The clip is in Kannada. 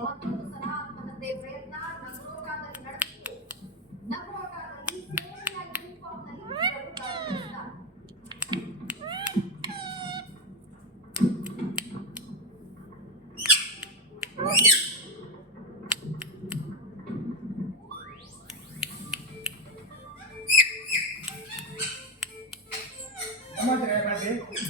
ಮತ್ತೊಂದು ಸಲ ಆತ್ಮಹತ್ಯೆ ಪ್ರಯತ್ನ ನಗರೋಟಾದಲ್ಲಿ ನಡೆಸಿತು. ನಗರೋಟಾದಲ್ಲಿ ಸೇನೆಯ ಯೂನಿಫಾರ್ಮ್ನಲ್ಲಿ ಸಮಾಚಾರ